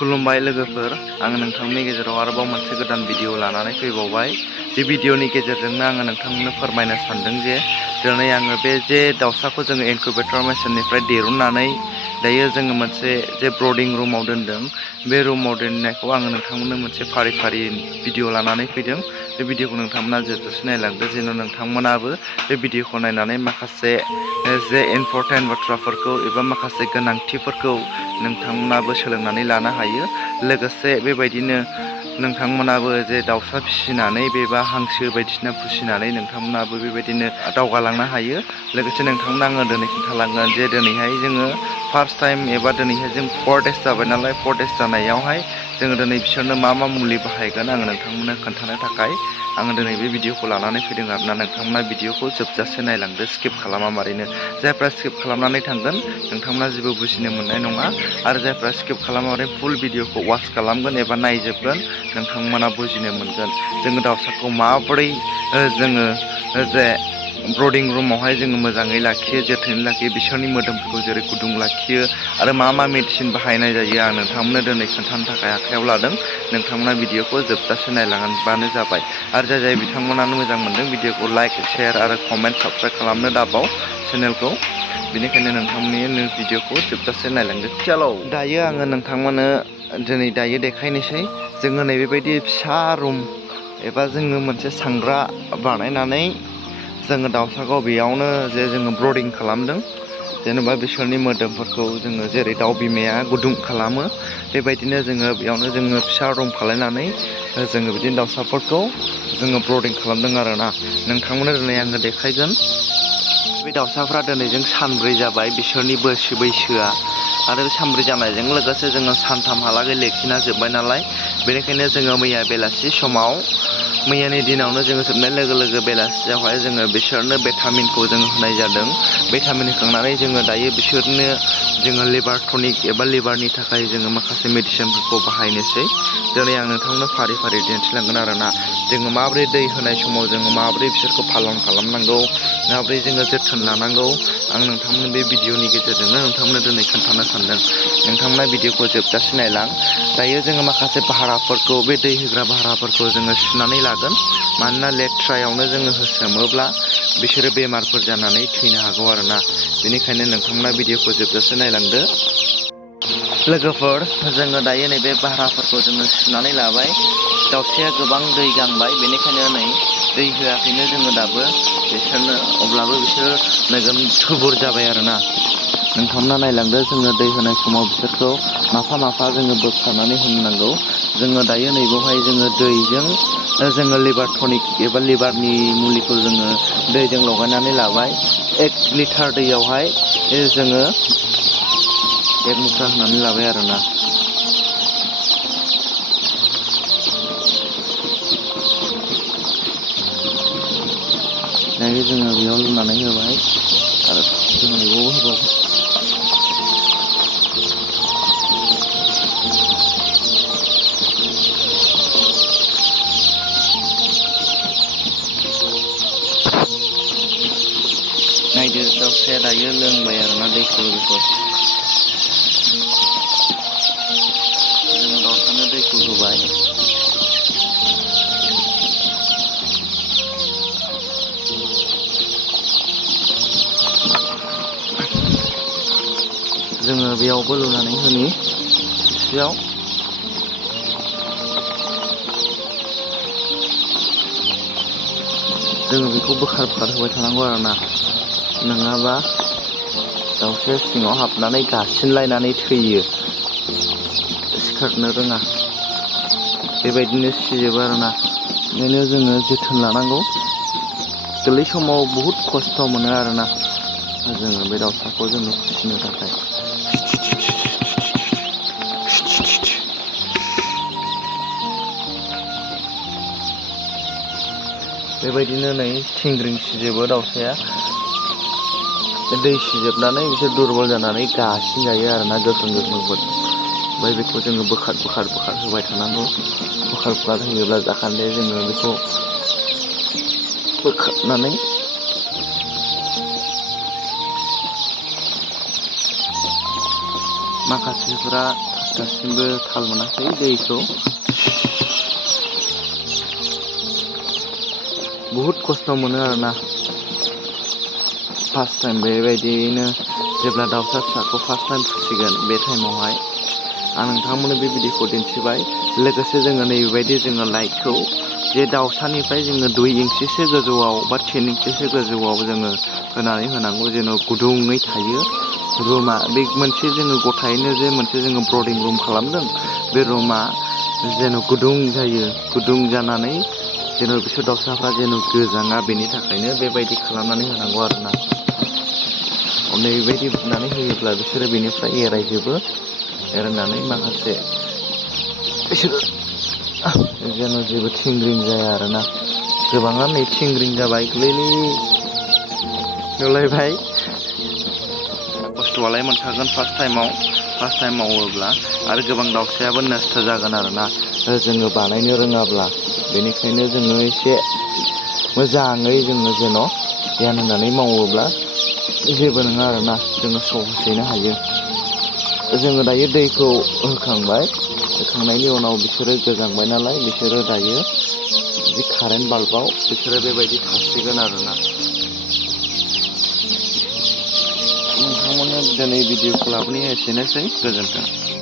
खुलुमबाय लोगोफोर, आं नोंथांनि गेजेराव आरोबाव मोनसे गोदान भिडिअ लानानै फैबावबाय। बे भिडिअनि गेजेरजोंनो आङो नोंथांमोननो फोरमायनो सानदों जे दिनै आङो बे जे दाउसाखौ जोङो इनकुबेटर मेसिननिफ्राय दिरुननानै दायो जोङो मोनसे जे ब्रडिं रुमाव दोनदों, बे रुमाव दोननायखौ आङो नोंथांमोननो मोनसे फारि फारि भिडिअ लानानै फैदों। बे भिडिअखौ नोंथांमोना जोबजासे नायलांदो, जेन' नोंथांमोनाबो बे भिडिअखौ नायनानै माखासे जे इम्परटेन्ट बाथ्राफोरखौ एबा माखासे गोनांथिफोरखौ नोंथांमोनाबो सोलोंनानै लानो हायो। लोगोसे बेबायदिनो नोंथांमोनाबो जे दाउसा फिसिनानै बेबा हांसो बायदिसिना फिसिनानै नोंथांमोनाबो बेबायदिनो दावगालांनो हायो। लोगोसे नोंथांमोना आङो दिनै खिन्थालांगोन जे दिनैहाय जोङो फार्स्ट टाइम एबा दिनैहाय जों 4 days जाबाय नालाय, 4 days जानायावहाय जोङो दिनै बिसोरनो मा मुलि बाहायगोन आङो नोंथांमोननो खोन्थानो थाखाय आङो दिनै बे भिडिअखौ लानानै फैदों आरोना। नोंथांमोना भिडिअखौ जोबजासे नायलांदो, स्किप खालामा मारैनो। जायफ्रा स्किप खालामनानै थांगोन नोंथांमोना जेबो बुजिनो मोननाय नङा, आरो जायफ्रा स्किप खालामनानै फुल भिडिअखौ वाच खालामगोन एबा नायजोबगोन नोंथांमोना बुजिनो मोनगोन जोङो दाउसाखौ माबोरै जोङो जे ब्रडिं रुमावहाय जोङो मोजाङै लाखियो, जोथोनै लाखियो, बिसोरनि मोदोमफोरखौ जेरै गुदुं लाखियो आरो मा मेडिसिन बाहायनाय जायो आं नोंथांमोननो दिनै खोन्थानो थाखाय आखायाव लादों। नोंथांमोना भिडिअखौ जोबजासे नायलांबानो जाबाय। आरो जाय बिथांमोनानो मोजां मोनदों भिडिअखौ लाइक, शेयार आरो कमेन्ट, साबस्क्राइब खालामनो दाबाव चेनेलखौ। बेनिखायनो नोंथांमोननि भिडिअखौ जोबजासे नायलांदो। चलो दायो आङो नोंथांमोननो दायो देखायनोसै जोङो नैबेबायदि फिसा रुम एबा जोङो मोनसे सांग्रा बानायनानै जोङो दाउसाखौ बेयावनो जे जोङो ब्रडिं खालामदों। जेनेबा बिसोरनि मोदोमफोरखौ जोङो जेरै दाउ बिमाया गुदुं खालामो बेबायदिनो जोङो बेयावनो जोङो फिसा रुम खालायनानै जोङो बिदिनो दाउसाफोरखौ जोङो ब्रडिं खालामदों आरोना। नोंथांमोननो दिनै आङो देखायगोन। बे दाउसाफ्रा दिनैजों सानब्रै जाबाय बिसोरनि बैसोआ, आरो सानब्रै जानायजों लोगोसे जोङो सानथामहालागै लेखिना जोब्बाय नालाय, बेनिखायनो जोङो मैया बेलासि समाव मैयानि दिनावनो जोङो जोबनाय लोगो लोगो बेलासियावहाय जोङो बिसोरनो भिटामिनखौ जोङो होनाय जादों। भिटामिन होखांनानै जोङो दायो बिसोरनो जोङो लिभार टनिक एबा लिभारनि थाखाय जोङो माखासे मेडिसिनफोरखौ बाहायनोसै। दिनै आं नोंथांनो फारि फारि दिन्थिलांगोन आरोना। जोङो माबोरै दै होनाय समाव जोङो माबोरै बिसोरखौ पालन खालामनांगौ, माबोरै जोङो जोथोन लानांगौ, आं नोंथांमोननो बे भिडिअनि गेजेरजोंनो नोंथांमोननो दिनै खोन्थानो सानदों। नोंथांमोना भिडिअखौ जोबजासे नायलां। दायो जोङो माखासे भाराफोरखौ, बे दै होग्रा भाराफोरखौ जोङो सुनानै लागोन। मानोना लेथ्रायावनो जोङो होसोमोब्ला बिसोरो बेमारफोर जानानै थैनो हागौ आरोना। बेनिखायनो नोंथांमोना भिडिअखौ जोबजासे नायलांदो। लोगोफोर, जोङो दायो नैबे भाराफोरखौ जोङो सुनानै लाबाय। दाउसाया गोबां दै गांबाय, बेनिखायनो नै दै होआखैनो जोङो दाबो बिसोरनो, अब्लाबो बिसोरो नोगोद थुबुर जाबाय आरोना। नोंथांमोना नायलांदो, जोङो दै होनाय समाव बिसोरखौ माफा जोङो बोखारनानै होनांगौ। जोङो दायो नैबेवहाय जोङो दैजों जोङो लिभार टनिक एबा लिभारनि मुलिखौ जोङो दैजों लगायनानै लाबाय। 1 लिटार दैयावहाय जोङो 1 मुथा होनानै लाबाय आरोना। दायो जोङो बेयाव लुनानै होबाय आरो जोङो नैबावबो होबावगोन। नायदो, दाउसाया दायो लोंबाय आरोना दैखौ। जोङो दाउसानो दैखौ होबाय। जोङो बेयावबो लुनानै होनि थोरसियाव। जोङो बेखौ बोखार होबाय थानांगौ आरोना, नङाबा दाउसाया सिङाव हाबनानै गासिनलायनानै थैयो, सिखारनो रोङा, बेबायदिनो सिजोबो आरोना। ओंखायनो जोङो जोथोन लानांगौ। गोरलै समाव बहुद खस्थ' मोनो आरोना जोङो बे दाउसाखौ जोङो फिसिनो थाखाय। बेबायदिनो नै थिंग्रिं सिजोबो दाउसाया। दै सिजोबनानै बिसोर दुरबल जानानै गासिन जायो आरोना, गोख्रोंफोर। ओमफ्राय बेखौ जोङो बोखार होबाय थानांगौ। बोखार होयोब्ला जाखान्दे जोङो बेखौ बोखारनानै माखासेफोरा दासिमबो थाल मोनाखै दैखौ बहुद खस्थ' मोनो आरोना फार्स्ट टाइम बेबायदियैनो जेब्ला दाउसा फिसाखौ फार्स्ट टाइम फिसिगोन बे टाइमावहाय आं नोंथांमोननो बे भिडिअखौ दिन्थिबाय। लोगोसे जोङो नैबेबायदि जोङो लाइटखौ जे दाउसानिफ्राय जोङो 2 इन्सिसो गोजौआव बा 10 इन्सिसो गोजौआव जोङो होनानै होनांगौ जेन' गुदुङै थायो रुमा। बे मोनसे जोङो गथायैनो जे मोनसे जोङो ब्रडिं रुम खालामदों बे रुमा जेन' गुदुं जायो, गुदुं जानानै जेन' बिसोर दाउसाफ्रा जेन' गोजाङा बेनि थाखायनो बेबायदि खालामनानै होनांगौ आरोना। नैबेबायदि बुनानै होयोब्ला बिसोरो बेनिफ्राय एरायजोबो, एरायनानै माखासे बिसोरो जेन' जेबो थिंग्रिं जाया आरोना। गोबाङा नै थिंग्रिं जाबाय, गोरलैलै नुलायबाय। खस्थ'आलाय मोनखागोन फार्स्ट टाइम मावोब्ला, आरो गोबां दाउसायाबो नस्थ' जागोन आरोना जोङो बानायनो रोङाब्ला। बेनिखायनो जोङो एसे मोजाङै जोङो जेन' ध्यान होनानै मावोब्ला जेबो नङा आरोना, जोङो सहसैनो हायो। जोङो दायो दैखौ होखांबाय, होखांनायनि उनाव बिसोरो गोजांबाय नालाय बिसोरो दायो बे कारेन्ट बाल्बाव बिसोरो बेबायदि थासिगोन आरोना। नोंथांमोननो दिनै भिडिअखौ लाबोनाया एसेनोसै, गोजोन्थों।